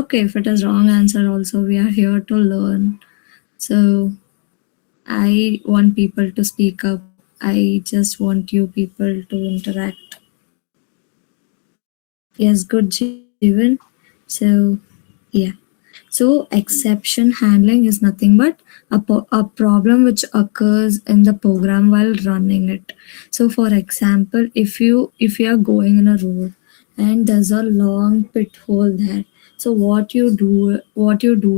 okay, if it is wrong answer also, we are here to learn. So I want people to speak up. I just want you people to interact. Yes, good, Jivan. So, yeah. So, exception handling is nothing but a problem which occurs in the program while running it. So, for example, if you are going in a road and there's a long pit hole there, so what you do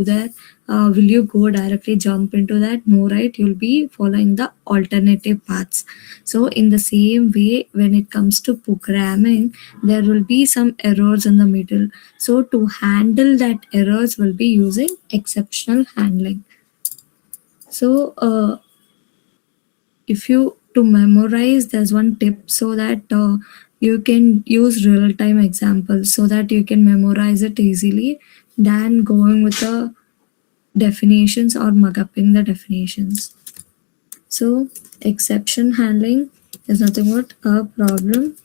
there, will you go directly jump into that? No, right? You'll be following the alternative paths. So, in the same way, when it comes to programming, there will be some errors in the middle. So to handle that errors, will be using exceptional handling. So if you to memorize, there's one tip so that you can use real time examples so that you can memorize it easily than going with the definitions or mug upping the definitions. So exception handling is nothing but a problem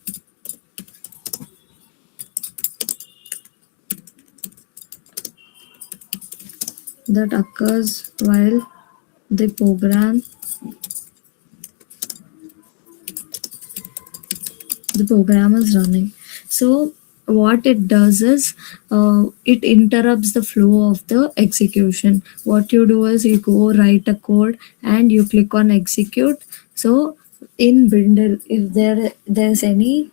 that occurs while the program is running. So what it does is it interrupts the flow of the execution. What you do is you go write a code and you click on execute. So in Bindle, if there's any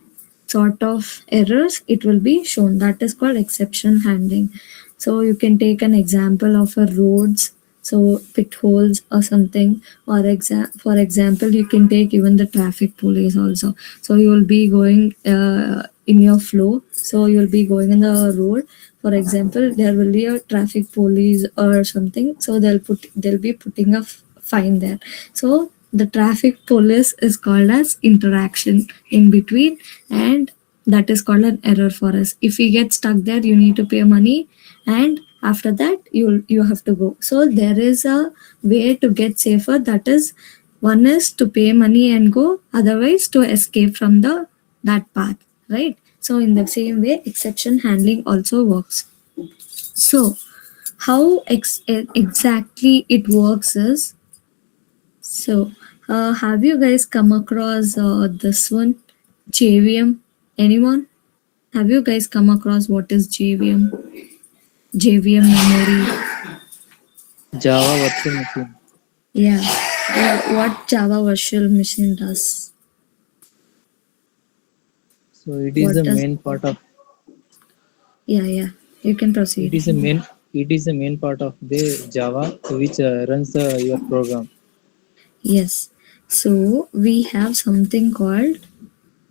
sort of errors, it will be shown. That is called exception handling. So you can take an example of a roads, so pit holes or something, or for example, you can take even the traffic police also. So you will be going in your flow, so you'll be going in the road. For example, there will be a traffic police or something, so they'll be putting a fine there. So the traffic police is called as interaction in between, and that is called an error for us. If we get stuck there, you need to pay money, and after that you have to go. So there is a way to get safer, that is, one is to pay money and go, otherwise to escape from the that path, right? So in the same way, exception handling also works. So how exactly it works is, so have you guys come across this one, JVM? Anyone? Have you guys come across what is JVM? JVM memory. Java virtual machine. Yeah. What Java virtual machine does? So it is What the does? main part of Yeah, yeah. You can it proceed. is the main it is the main part of the Java which runs your program. Yes. So we have something called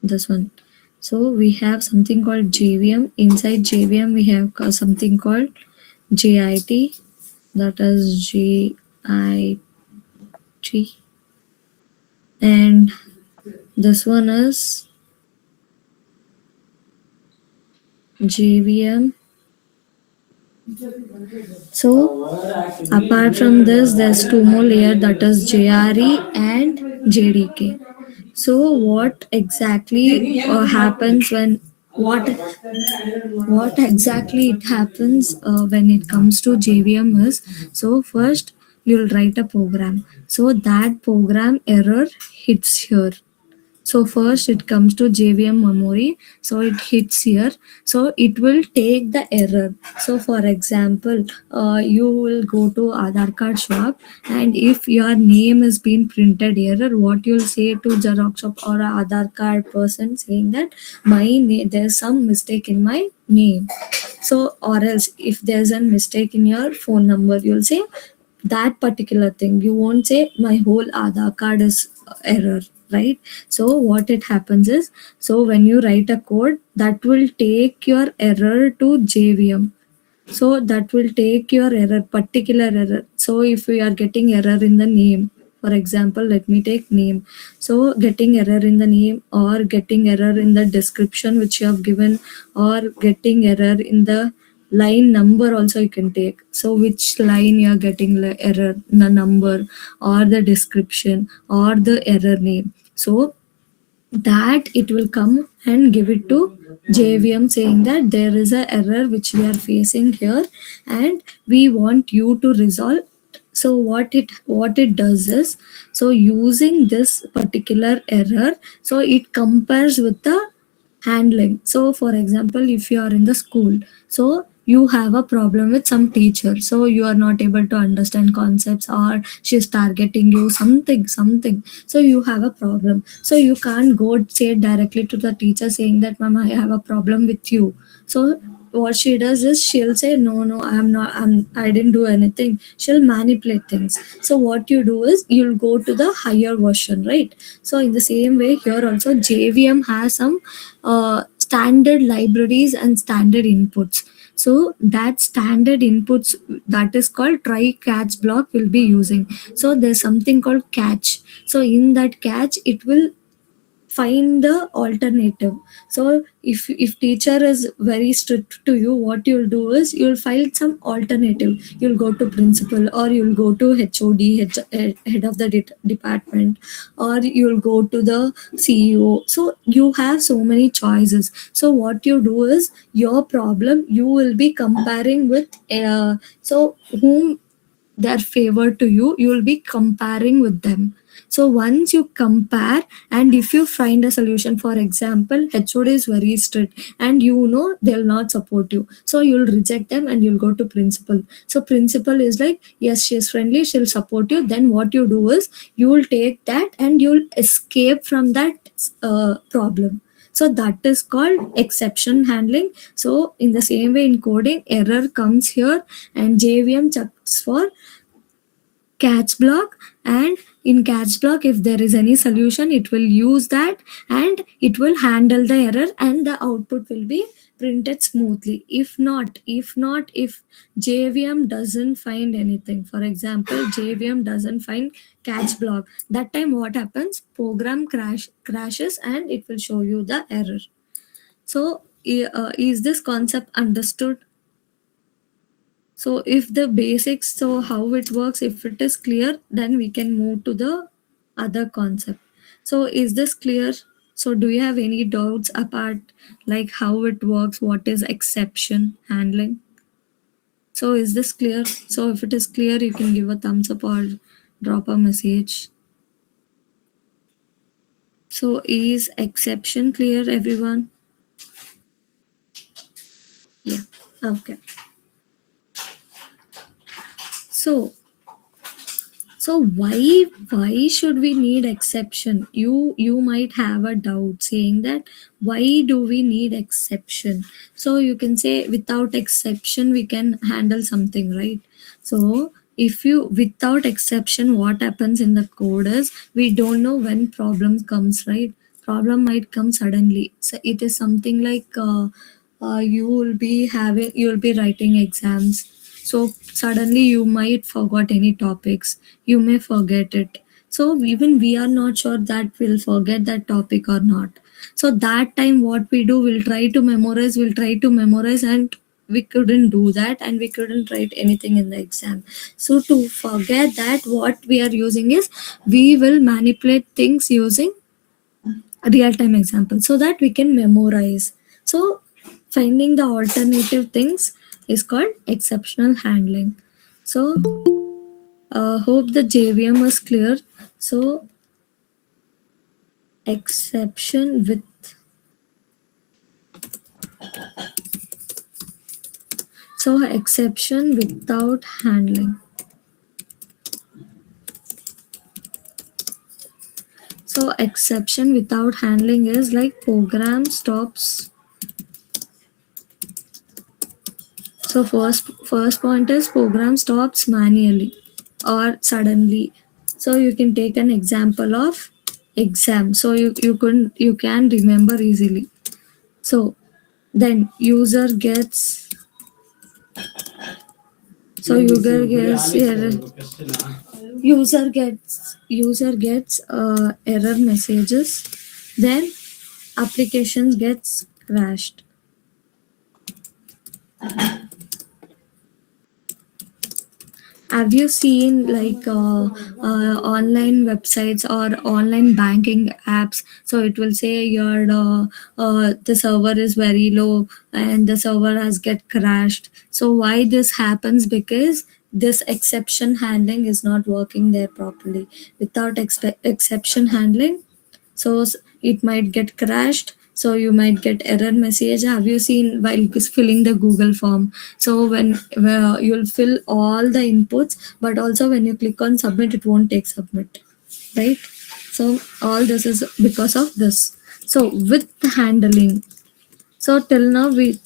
this one. So we have something called JVM. Inside JVM, we have something called JIT. That is JIT. And this one is JVM. So apart from this, there's two more layer, that is JRE and JDK. So what exactly happens when what exactly it happens when it comes to JVM is, so first you'll write a program. So that program error hits here. So first it comes to JVM memory. So it hits here. So it will take the error. So for example, you will go to Aadhaar card shop, and if your name is being printed error, what you'll say to Xerox shop or a Aadhaar card person saying that my name, there's some mistake in my name. So or else if there's a mistake in your phone number, you'll say that particular thing. You won't say my whole Aadhaar card is error, right? So what it happens is, so when you write a code, that will take your error to JVM. So that will take your error, particular error. So if we are getting error in the name, for example, let me take name. So getting error in the name, or getting error in the description which you have given, or getting error in the line number also you can take. So which line you are getting error, the number or the description or the error name. So that it will come and give it to JVM saying that there is a error which we are facing here and we want you to resolve. So what it does is, so using this particular error, so it compares with the handling. So for example, if you are in the school, so you have a problem with some teacher, so you are not able to understand concepts, or she's targeting you something, so you have a problem. So you can't go say directly to the teacher saying that, ma'am, I have a problem with you. So what she does is she'll say, no, I didn't do anything. She'll manipulate things. So what you do is you'll go to the higher version, right? So in the same way here also, JVM has some standard libraries and standard inputs. So that standard inputs, that is called try catch block, will be using. So there's something called catch. So in that catch, it will find the alternative. So if teacher is very strict to you, what you'll do is you'll find some alternative. You'll go to principal, or you'll go to head of the department, or you'll go to the CEO. So you have so many choices. So what you do is, your problem you will be comparing with, so whom they're favored to you, you will be comparing with them. So once you compare, and if you find a solution, for example, HOD is very strict and you know they'll not support you, so you'll reject them and you'll go to principal. So principal is like, yes, she's friendly, she'll support you. Then what you do is, you will take that and you'll escape from that problem. So that is called exception handling. So in the same way, in coding, error comes here and JVM checks for catch block, and in catch block, if there is any solution, it will use that and it will handle the error, and the output will be printed smoothly. If JVM doesn't find anything, for example, JVM doesn't find catch block, that time what happens, program crashes and it will show you the error. So is this concept understood? So if the basics, so how it works, if it is clear, then we can move to the other concept. So is this clear? So do you have any doubts apart, like how it works, what is exception handling? So is this clear? So if it is clear, you can give a thumbs up or drop a message. So is exception clear, everyone? Yeah. Okay. So So why should we need exception? You might have a doubt saying that, why do we need exception? So you can say, without exception we can handle something, right? So if you without exception, what happens in the code is, we don't know when problem comes, right? Problem might come suddenly. So it is something like, you'll be writing exams, so suddenly you might forgot any topics, you may forget it. So even we are not sure that we'll forget that topic or not. So that time what we do, we'll try to memorize, and we couldn't do that and we couldn't write anything in the exam. So to forget that, what we are using is, we will manipulate things using real time example, so that we can memorize. So finding the alternative things is called exceptional handling. So hope the JVM was clear. So exception with exception without handling. So exception without handling is like, program stops. So first point is, program stops manually or suddenly. So you can take an example of exam. So you can remember easily. So then user gets error messages. Then application gets crashed. have you seen like online websites or online banking apps? So it will say your the server is very low and the server has get crashed. So why this happens? Because this exception handling is not working there properly. Without exception handling, so it might get crashed, so you might get error message. Have you seen while filling the Google form? So when where you'll fill all the inputs, but also when you click on submit, it won't take submit, right? So all this is because of this. So with handling, so till now we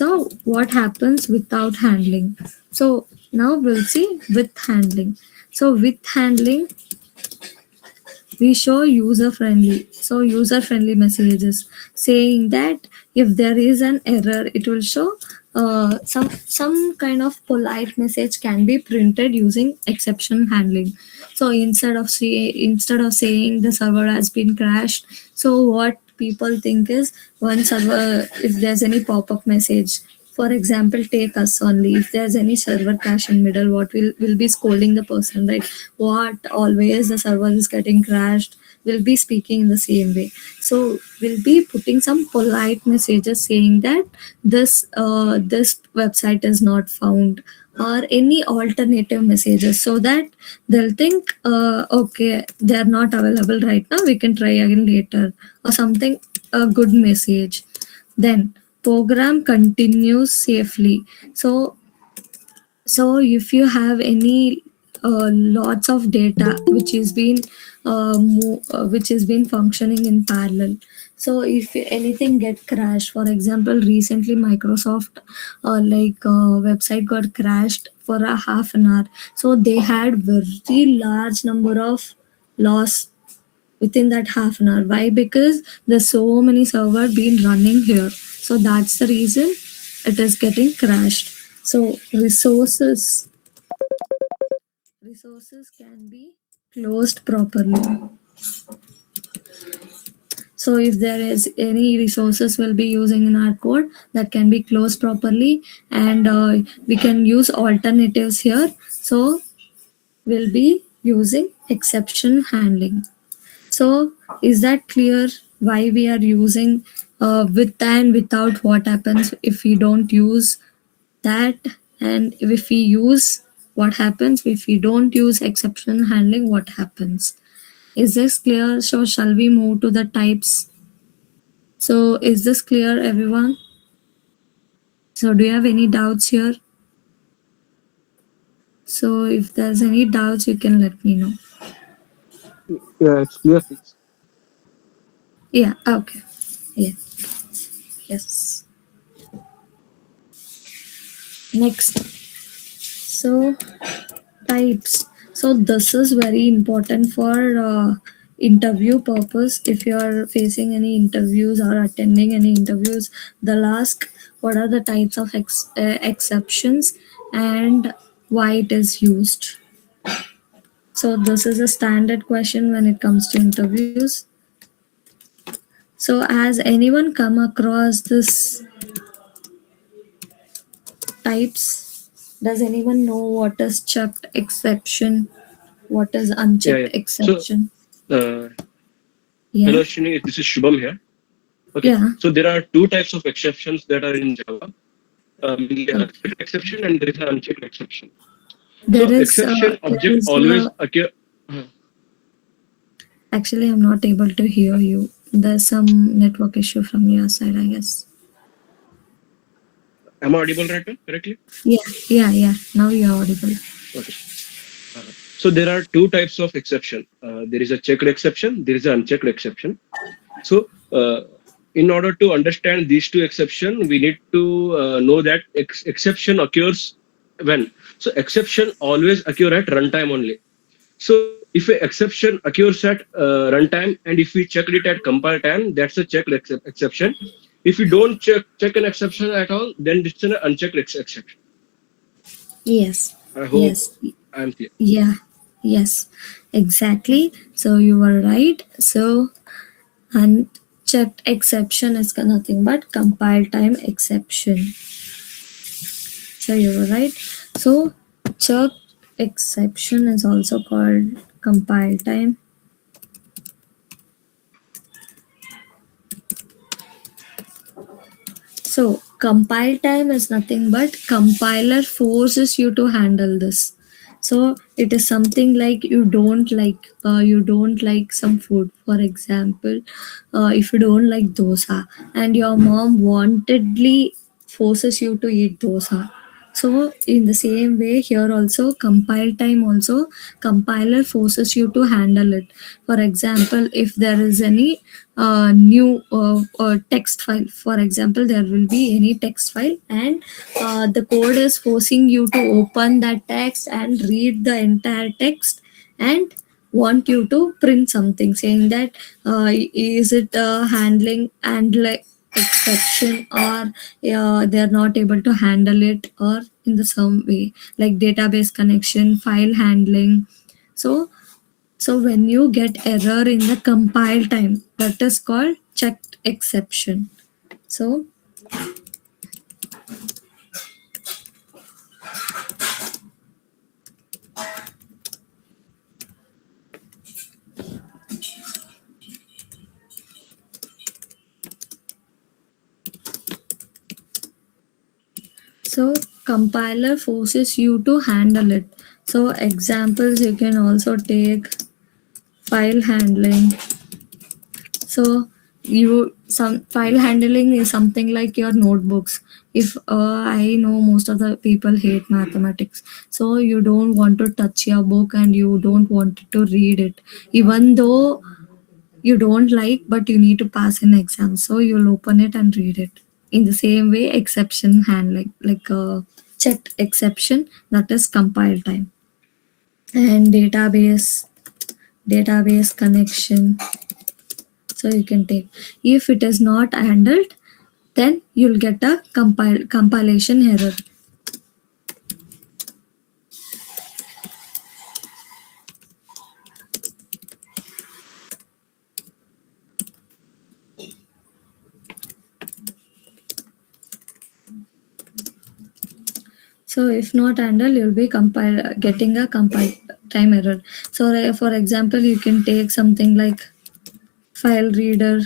saw what happens without handling. So now we'll see with handling. So with handling, we show user friendly messages saying that if there is an error, it will show some kind of polite message can be printed using exception handling. So instead of saying the server has been crashed, so what people think is, one server, if there's any pop-up message, for example, take us only, if there's any server crash in middle, what will be scolding the person, right? What, always the server is getting crashed, will be speaking in the same way. So we'll be putting some polite messages saying that this website is not found, or any alternative messages, so that they'll think, okay, they're not available right now, we can try again later, or something, a good message. Then program continues safely. So if you have any lots of data which is been which is been functioning in parallel, so if anything get crashed, for example, recently Microsoft website got crashed for a half an hour. So they had very large number of loss within that half an hour. Why? Because there's so many server been running here. So that's the reason it is getting crashed. So resources can be closed properly. So if there is any resources we'll be using in our code, that can be closed properly, and we can use alternatives here. So we'll be using exception handling. So, is that clear why we are using with and without? What happens if we don't use that? And if we use, what happens? If we don't use exception handling, what happens? Is this clear? So, shall we move to the types? So, is this clear, everyone? So, do you have any doubts here? So, if there's any doubts, you can let me know. Yeah, it's clear. Yeah, okay. Yeah, yes. Next. So, types. So this is very important for interview purpose. If you are facing any interviews or attending any interviews, they'll ask what are the types of exceptions and why it is used. So this is a standard question when it comes to interviews. So has anyone come across this types? Does anyone know what is checked exception? What is Yeah, unchecked yeah. So, exception? uh, Yeah. hello, Shini. This is Shubham here. Okay. Yeah. So there are two types of exceptions that are in Java. Mainly a Okay. checked exception and there is an unchecked exception. So There is exception there object is always occur. actually I'm not able to hear you. There's some network issue from your side, I guess. Am I audible right now? Correctly? Yeah. Now you're audible. Okay. So there are two types of exception. There is a checked exception. There is an unchecked exception. So in order to understand these two exception, we need to know that exception occurs when. So exception always occur at runtime only. So if an exception occurs at runtime and if we check it at compile time, that's a checked exception. If we don't check an exception at all, then it's an unchecked exception. Yes. I hope Yes. I'm clear. Yeah. Yes. Exactly. So you were right. So unchecked exception is nothing but compile time exception. So you were right. So check exception is also called compile time. So compile time is nothing but compiler forces you to handle this. So it is something like you don't like some food. For example, if you don't like dosa and your mom wantedly forces you to eat dosa. So in the same way here also compile time also compiler forces you to handle it. For example, if there is any new text file, for example there will be any text file and the code is forcing you to open that text and read the entire text and want you to print something saying that is it handling and like exception or they are not able to handle it or in the some way like database connection file handling. So when you get error in the compile time, that is called checked exception. So so compiler forces you to handle it. So examples you can also take file handling. So you some file handling is something like your notebooks. If I know most of the people hate mathematics, so you don't want to touch your book and you don't want to read it, even though you don't like, but you need to pass an exam, so you'll open it and read it. In the same way, exception handling, like a checked exception, that is compile time. And database connection. So you can take, if it is not handled, then you'll get a compilation error. So if not handled, you'll be getting a compile time error. So for example, you can take something like file reader.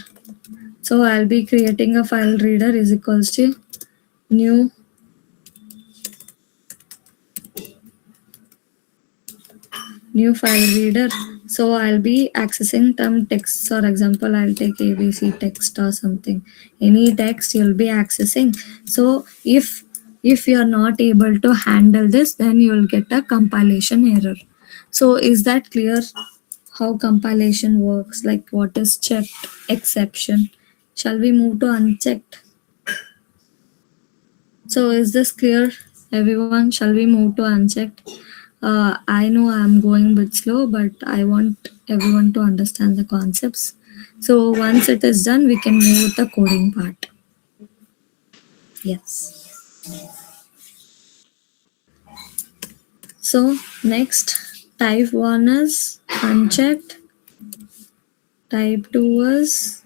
So I'll be creating a file reader is equals to new file reader. So I'll be accessing some text. For example, I'll take ABC text or something. Any text you'll be accessing. So if you're not able to handle this, then you'll get a compilation error. So is that clear how compilation works? Like what is checked exception? Shall we move to unchecked? So is this clear, everyone? Shall we move to unchecked? I know I'm going a bit slow, but I want everyone to understand the concepts. So once it is done, we can move with the coding part. Yes. So next, type 1 is unchecked, type 2 is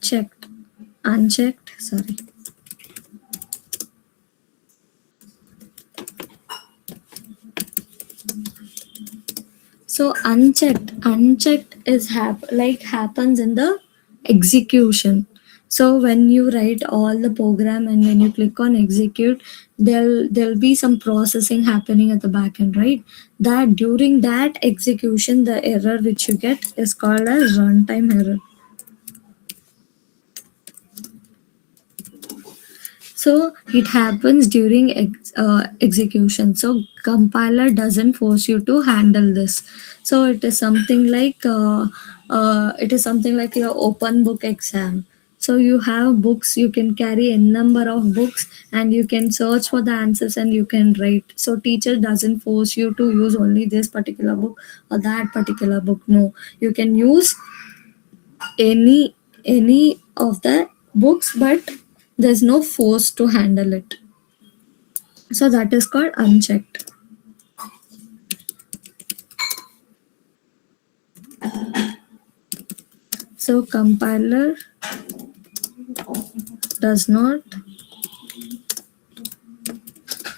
checked, unchecked, sorry. So unchecked is happens in the execution. So when you write all the program and when you click on execute, there'll be some processing happening at the back end, right? That during that execution, the error which you get is called as runtime error. So it happens during execution. So compiler doesn't force you to handle this. So it is something like your open book exam. So you have books, you can carry a number of books and you can search for the answers and you can write. So teacher doesn't force you to use only this particular book or that particular book. No, you can use any of the books, but there's no force to handle it. So that is called unchecked. So compiler does not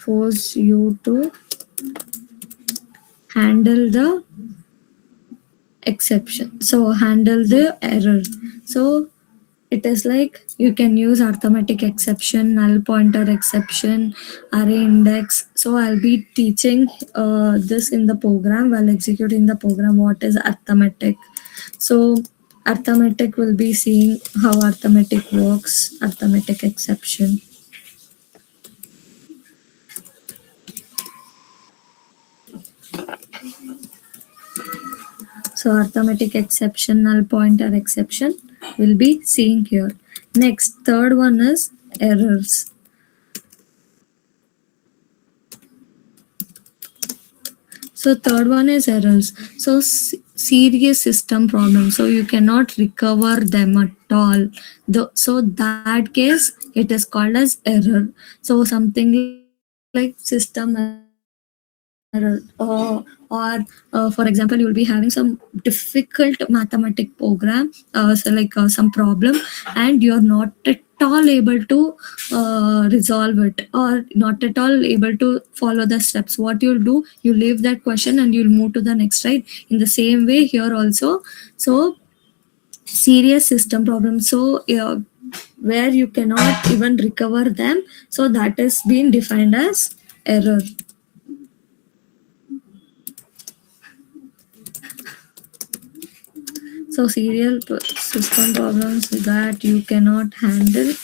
force you to handle the exception. So handle the error. So it is like you can use arithmetic exception, null pointer exception, array index. So I'll be teaching this in the program while executing the program. What is arithmetic? So arithmetic will be seeing how arithmetic works, arithmetic exception. So arithmetic exception, null pointer exception will be seeing here. Next, third one is errors. So third one is errors. So serious system problems. So you cannot recover them at all. So that case it is called as error. So something like system error, or for example, you will be having some difficult mathematic program, some problem, and you're not at all able to resolve it, or not at all able to follow the steps. What you'll do, you leave that question and you'll move to the next, right? In the same way here also. So serious system problems, so where you cannot even recover them, so that is being defined as error. So system problems that you cannot handle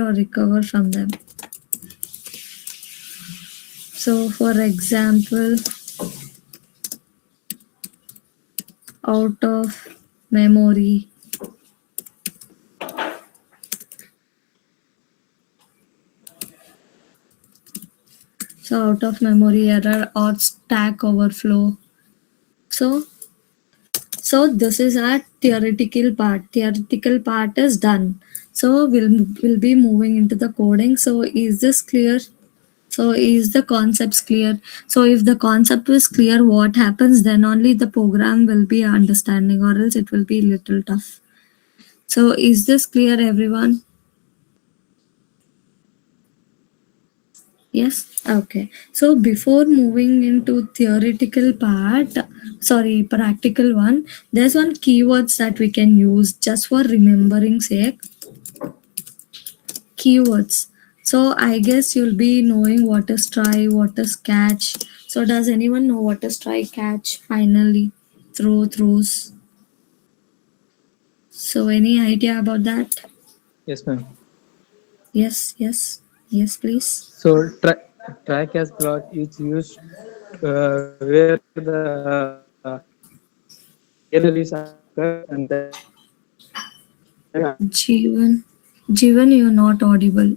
or recover from them. So for example, out of memory, so out of memory error or stack overflow. So this is our theoretical part. Theoretical part is done. So we'll be moving into the coding. So is this clear? So is the concepts clear? So if the concept is clear, what happens, then only the program will be understanding, or else it will be little tough. So is this clear, everyone? Yes. Okay. So before moving into theoretical part, sorry, practical one, there's one keywords that we can use just for remembering sake. Keywords. So I guess you'll be knowing what is try, what is catch. So does anyone know what is try, catch, finally, throws? So any idea about that? Yes, ma'am. Yes, yes, yes, please. So try catch block is used where the error is occurred and then Jeevan, Jeevan, you're not audible.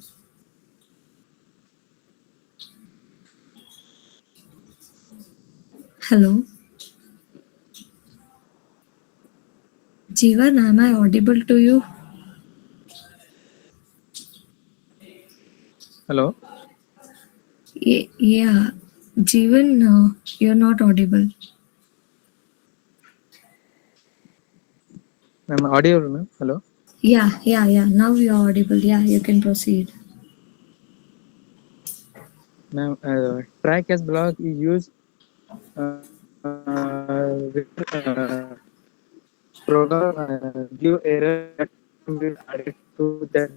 Hello, Jeevan, am I audible to you? hello, Yeah, Jeevan, you're not audible. I'm audible, ma'am. Hello, Yeah. Now you're audible. Yeah, you can proceed. ma'am. Try catch block is used where program give error that will added to that.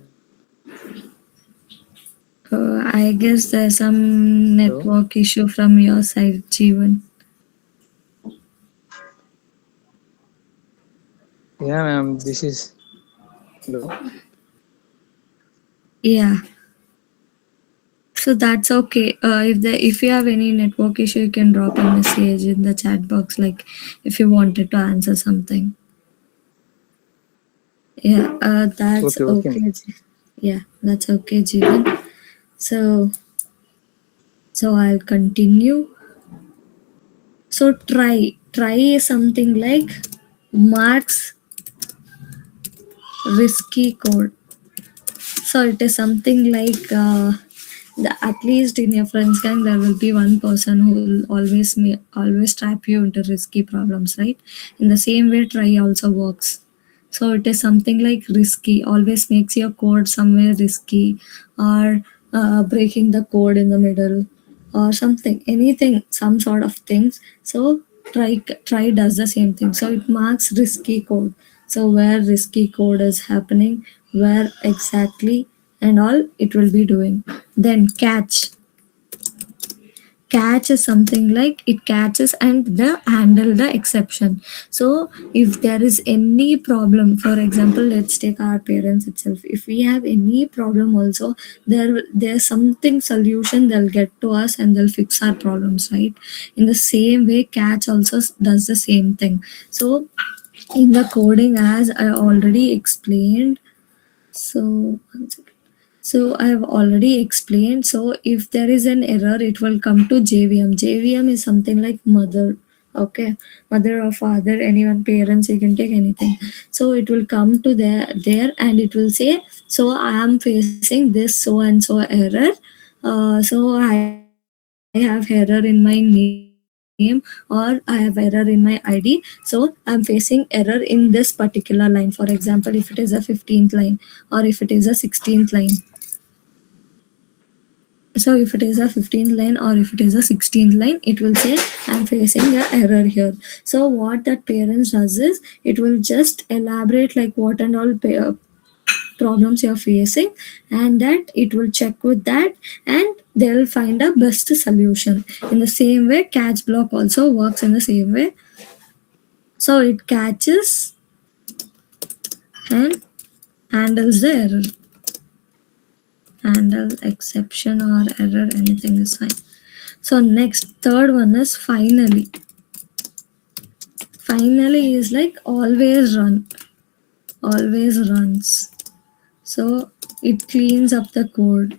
I guess there's some Hello. network issue from your side, Jeevan. Yeah, ma'am. This is hello. Yeah. So that's okay. If you have any network issue, you can drop a message in the chat box, like if you wanted to answer something. Yeah, that's Okay, ma'am. okay. Yeah, that's okay, Jeevan. So I'll continue. So try is something like marks risky code. So it is something like at least in your friends gang there will be one person who will always trap you into risky problems, right? In the same way, try also works. So it is something like risky, always makes your code somewhere risky, or breaking the code in the middle, or something, anything, some sort of things. So try does the same thing. So it marks risky code. So where risky code is happening, where exactly, and all it will be doing. Then catch is something like it catches and the handle the exception. So if there is any problem, for example, let's take our parents itself. If we have any problem also, there's something solution they'll get to us and they'll fix our problems, right? In the same way, catch also does the same thing. So in the coding, as I already explained, so one second. So I have already explained. So if there is an error, it will come to JVM. JVM is something like mother. Okay, mother or father, anyone, parents, you can take anything. So it will come to there and it will say, so I am facing this so and so error. So I have error in my name, or I have error in my ID. So I'm facing error in this particular line. For example, if it is a 15th line or if it is a 16th line. So if it is a 15th line or if it is a 16th line, it will say I'm facing a error here. So what that parents does is it will just elaborate like what and all problems you're facing, and that it will check with that and they'll find a best solution. In the same way, catch block also works in the same way. So it catches and handles the error. Handle exception or error, anything is fine. So next, third one is finally. Finally is like always always runs. So it cleans up the code.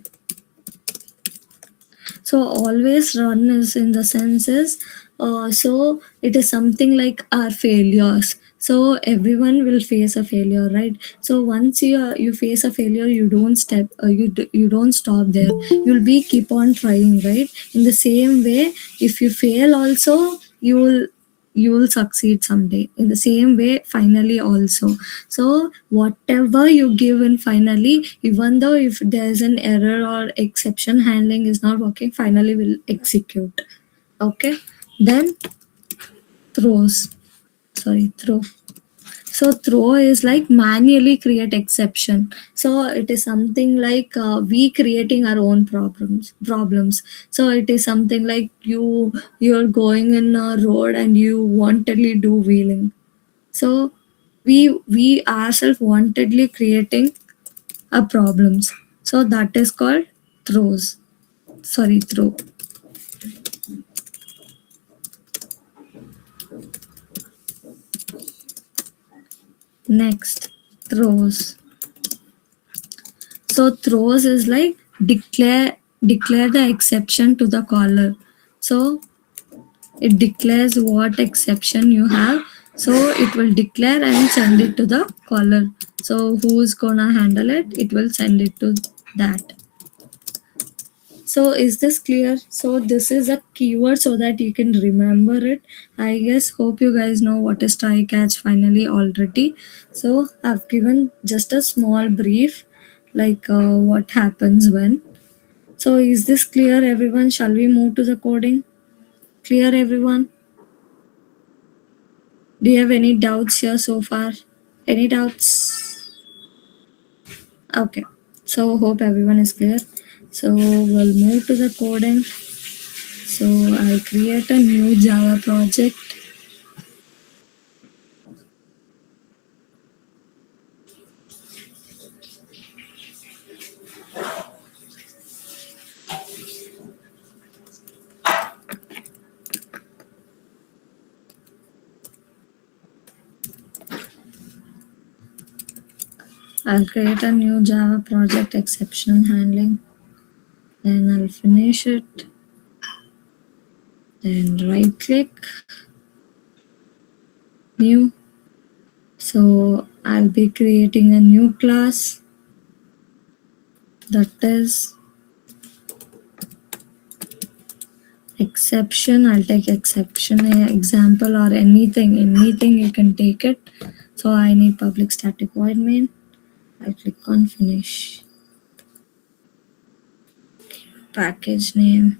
So always run is in the sense is, so it is something like our failures. So everyone will face a failure, right? So once you face a failure, you don't you don't stop there. You'll be keep on trying, right? In the same way, if you fail also, you will succeed someday. In the same way, finally also. So whatever you give in finally, even though if there's an error or exception handling is not working, finally will execute. Okay. Then throws. Sorry, throw. So throw is like manually create exception. So it is something like we creating our own problems. So it is something like you're going in a road and you wantedly do wheeling. So we ourselves wantedly creating a problems. So that is called throws. Sorry, throw. Next, throws. So throws is like declare the exception to the caller. So it declares what exception you have. So it will declare and send it to the caller. So who's gonna handle it? It will send it to that. So is this clear? So this is a keyword so that you can remember it. I guess hope you guys know what is try catch finally already. So I've given just a small brief like what happens when. So is this clear everyone? Shall we move to the coding? Clear everyone? Do you have any doubts here so far? Any doubts? Okay. So hope everyone is clear. So we'll move to the coding. So I'll create a new Java project. I'll create a new Java project, exception handling. Then I'll finish it. Then right click, new. So I'll be creating a new class, that is exception. I'll take exception example or anything you can take it. So I need public static void main. I click on finish. Package name.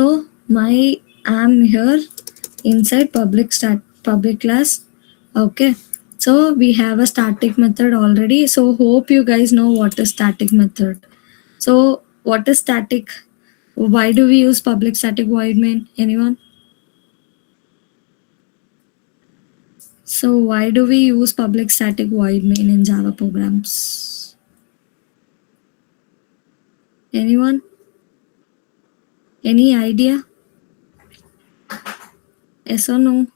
So I'm here inside public class. Okay. So we have a static method already. So hope you guys know what is static method. So what is static? Why do we use public static void main? Anyone? So why do we use public static void main in Java programs? Anyone? Any idea? Yes or no?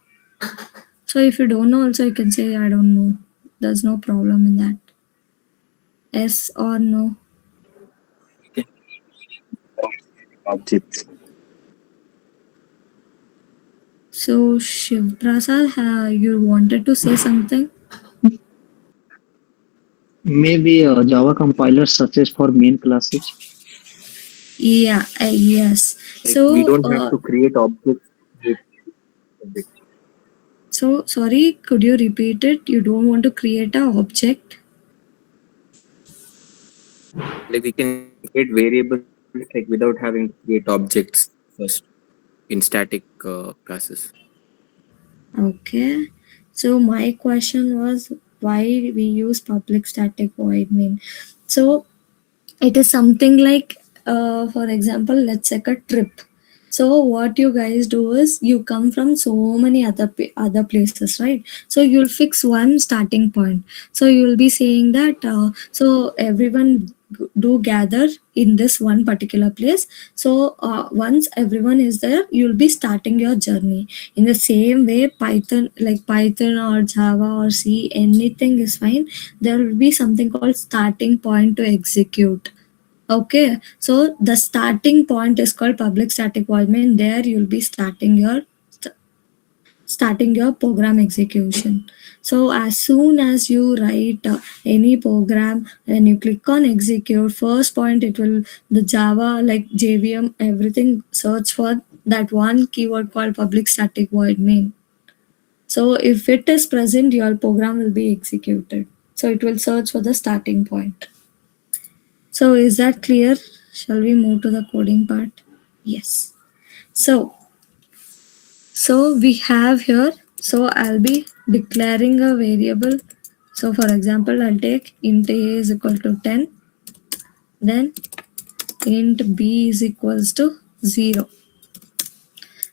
So if you don't know also you can say I don't know. There's no problem in that. Yes or no? Objects. So Shiv Prasad, you wanted to say something? Maybe Java compiler searches for main classes. Yeah, yes. Like we So don't have to create objects with objects. so sorry, could you repeat it? You don't want to create a object? Like we can create variables like without having to create objects first in static classes. Okay. So my question was why we use public static void main. So it is something like for example, let's take a trip. So what you guys do is you come from so many other places, right? So you'll fix one starting point. So you'll be saying that so everyone do gather in this one particular place. So once everyone is there, you'll be starting your journey. In the same way, Python, like Python or Java or C, anything is fine. There will be something called starting point to execute. Okay, so the starting point is called public static void main. There you'll be starting your program execution. So as soon as you write any program and you click on execute, first point it will the Java like JVM everything search for that one keyword called public static void main. So if it is present, your program will be executed. So it will search for the starting point. So is that clear? Shall we move to the coding part? Yes. So we have here, so I'll be declaring a variable. So for example, I'll take int a is equal to 10, then int b is equals to 0.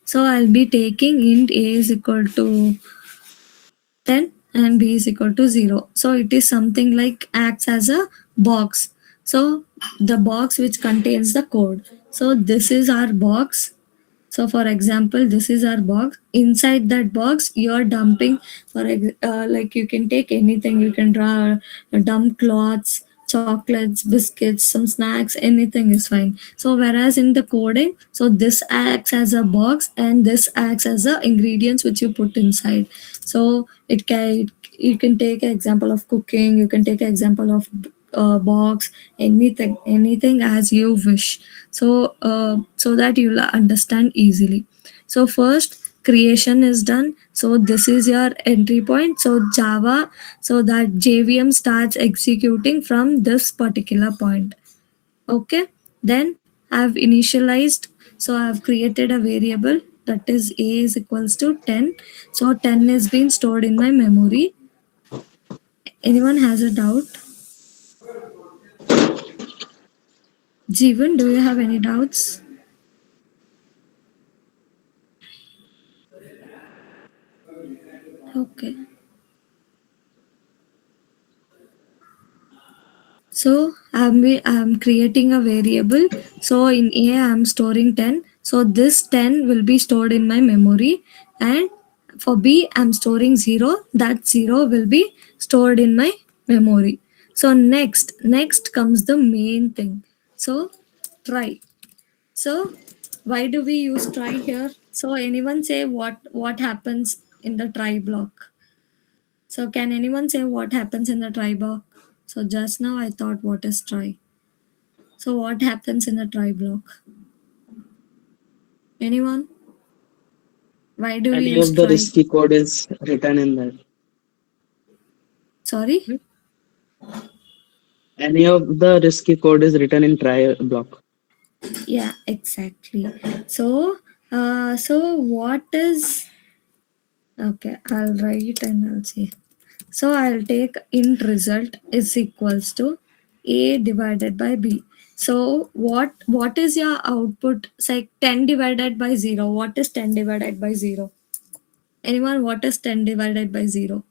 So I'll be taking int a is equal to 10 and b is equal to 0. So it is something like acts as a box. So the box which contains the code. So this is our box. So for example, this is our box. Inside that box, you're dumping like you can take anything. You can dump cloths, chocolates, biscuits, some snacks, anything is fine. So whereas in the coding, so this acts as a box and this acts as the ingredients which you put inside. So you can take an example of cooking. You can take an example of box, anything as you wish. So that you'll understand easily. So first creation is done. So this is your entry point. So Java, so that JVM starts executing from this particular point. Okay, then I've initialized, so I've created a variable that is a is equals to 10. So 10 is being stored in my memory. Anyone has a doubt? Jeevan, do you have any doubts? Okay. So I'm creating a variable. So in A I'm storing 10. So this 10 will be stored in my memory, and for B I'm storing 0. That 0 will be stored in my memory. So next comes the main thing. So try. So why do we use try here? So anyone say what happens in the try block? So can anyone say what happens in the try block? So just now I thought what is try. So what happens in the try block? Anyone? Why do we Any use of the try? risky code is written in that. Sorry? Any of the risky code is written in try block. Yeah, exactly. So, so what is, okay, I'll write and I'll see. So I'll take int result is equals to a divided by b. So what is your output? It's like 10 divided by 0. What is 10 divided by 0? Anyone, what is 10 divided by 0?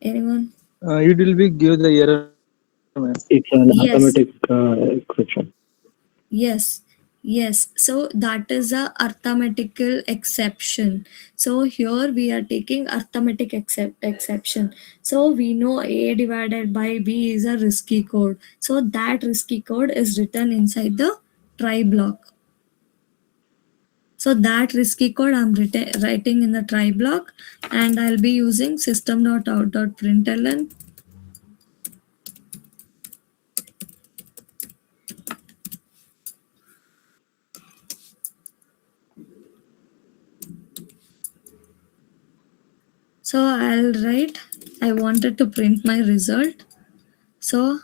Anyone? It will be give the error, man. It's an Yes. arithmetic exception. Yes, yes. So that is a arithmetical exception. So here we are taking arithmetic exception. So we know A divided by B is a risky code. So that risky code is written inside the try block. So that risky code I'm writing in the try block, and I'll be using system.out.println. So I'll write, I wanted to print my result. So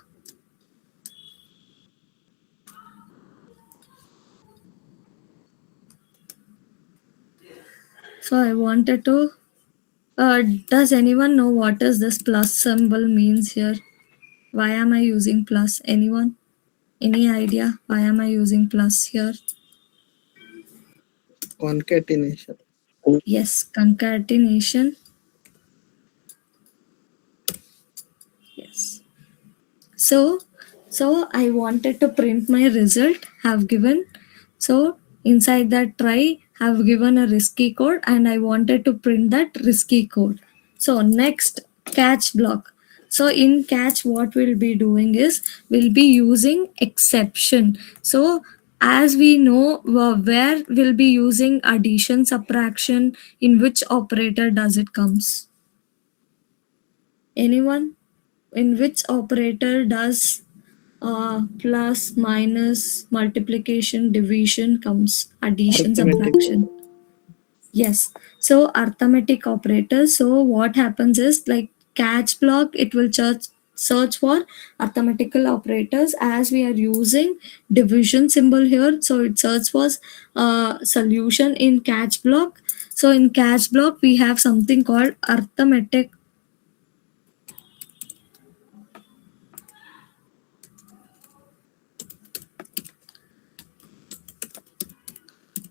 I wanted to, does anyone know what is this plus symbol means here? Why am I using plus? Anyone? Any idea why am I using plus here? Concatenation. Yes, concatenation. Yes. So I wanted to print my result, have given. So inside that try, have given a risky code, and I wanted to print that risky code. So next, catch block. So in catch, what we'll be doing is we'll be using exception. So as we know, where we'll be using addition, subtraction, in which operator does it comes? Anyone? In which operator does plus, minus, multiplication, division comes? Addition, Arithmetic. subtraction. Yes. So arithmetic operators. So what happens is, like catch block, it will search for arithmetical operators. As we are using division symbol here, so it searches for solution in catch block. So in catch block, we have something called arithmetic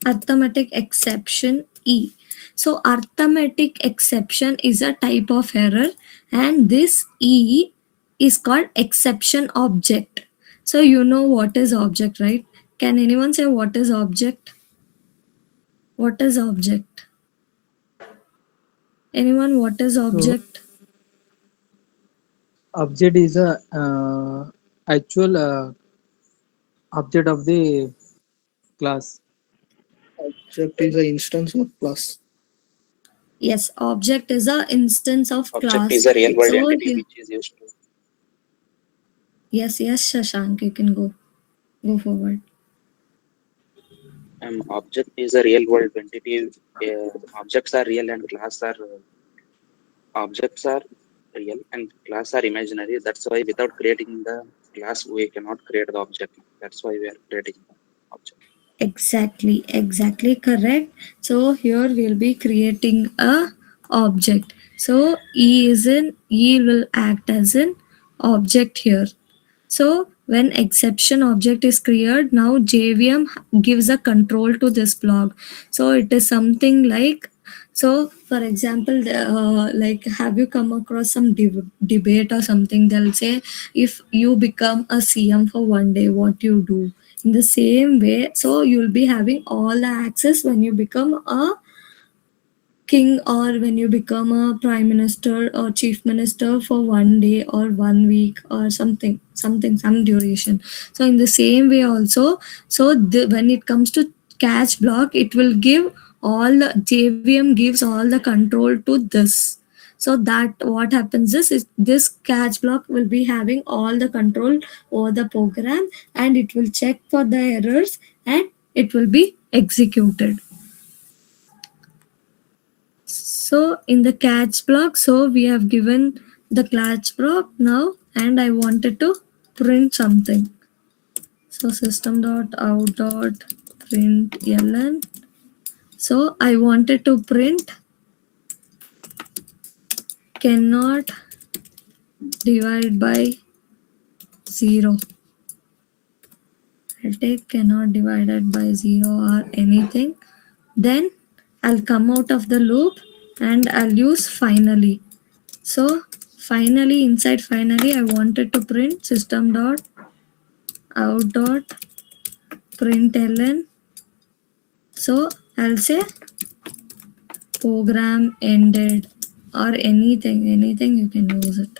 arithmetic exception E. So arithmetic exception is a type of error, and this E is called exception object. So you know what is object, right? Can anyone say what is object? What is object? Anyone, what is So object? object is a actual object of the class. Object is an instance of plus. Yes, object is a instance of Object class. is a real world So entity here- which is used to. yes, Shashank, you can go forward. Object is a real world entity. Objects are real and class are objects are real and class are imaginary. That's why without creating the class, we cannot create the object. That's why we are creating the object. Exactly correct. So here we'll be creating a object. So E will act as an object here. So when exception object is created, now JVM gives a control to this block. So it is something like, so for example, like have you come across some debate or something? They'll say, if you become a CM for one day, what you do? In the same way, so you'll be having all the access when you become a king, or when you become a prime minister or chief minister for one day or 1 week or some duration. So in the same way also, so when it comes to catch block, it will give all the JVM gives all the control to this. So that what happens is this catch block will be having all the control over the program, and it will check for the errors, and it will be executed. So in the catch block, so we have given the catch block now, and I wanted to print something. So system.out.println. So I wanted to print cannot divide by 0. I'll take cannot divided by 0 or anything. Then I'll come out of the loop and I'll use finally. So finally, inside finally, I wanted to print system.out.println. So I'll say program ended or anything you can use it.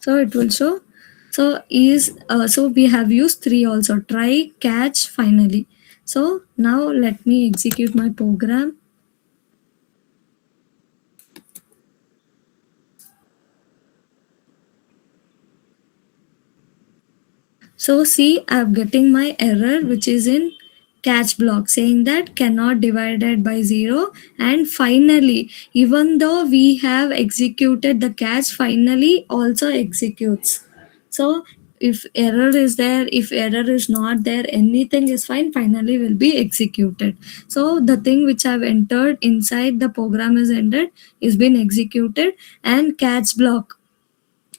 So it will show. So we have used 3 also, try, catch, finally. So now let me execute my program. So see, I'm getting my error which is in catch block saying that cannot divided by 0, and finally, even though we have executed the catch, finally also executes. So if error is there, if error is not there, anything is fine, finally will be executed. So the thing which I've entered inside the program is ended, is been executed, and catch block.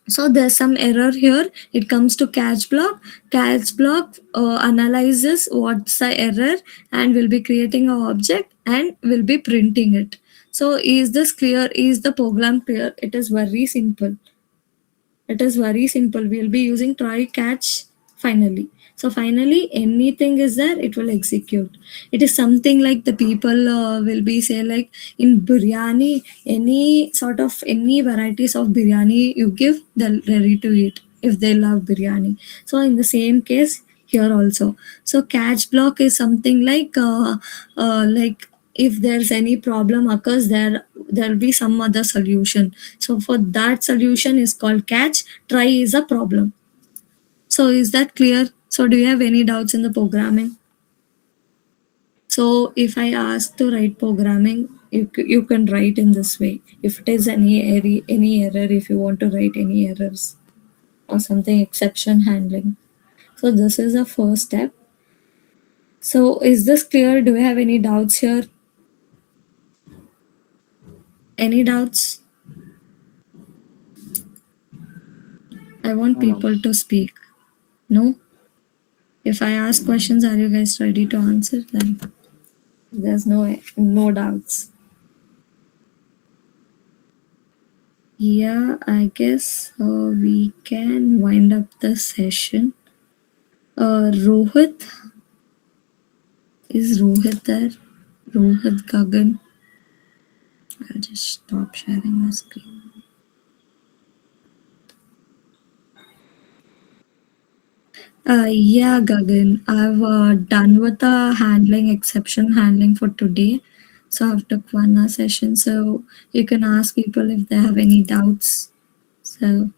So there's some error here. It comes to catch block analyzes what's the error and will be creating an object and will be printing it. So is this clear? Is the program clear? It is very simple. It is very simple. We'll be using try, catch, finally. So finally, anything is there, it will execute. It is something like the people will be say like in biryani, any varieties of biryani you give, they'll ready to eat if they love biryani. So in the same case here also. So catch block is something like if there's any problem occurs there'll be some other solution. So for that solution is called catch, try is a problem. So is that clear? So do you have any doubts in the programming? So if I ask to write programming, you can write in this way. If it is any error, if you want to write any errors or something, exception handling. So this is the first step. So is this clear? Do you have any doubts here? Any doubts? I want people to speak. No? If I ask questions, are you guys ready to answer? Then there's no doubts. Yeah, I guess we can wind up the session. Rohit, is Rohit there? Rohit Gagan. I'll just stop sharing my screen. Yeah, Gagan, I've done with the exception handling for today. So I've took 1 hour session. So you can ask people if they have any doubts. So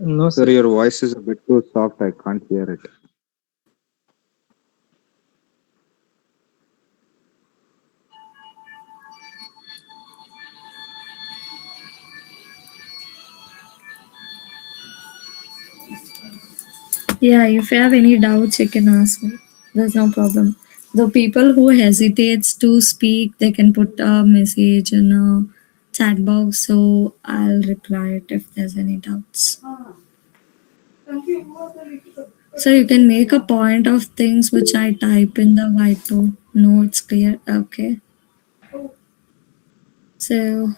No, Sir, sir. your voice is a bit too soft. I can't hear it. yeah, if you have any doubts, you can ask me. There's no problem. The people who hesitates to speak, they can put a message in a chat box. So I'll reply it if there's any doubts. So you can make a point of things which I type in the whiteboard. No, it's clear. Okay. So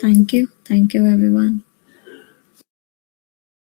thank you. Thank you everyone.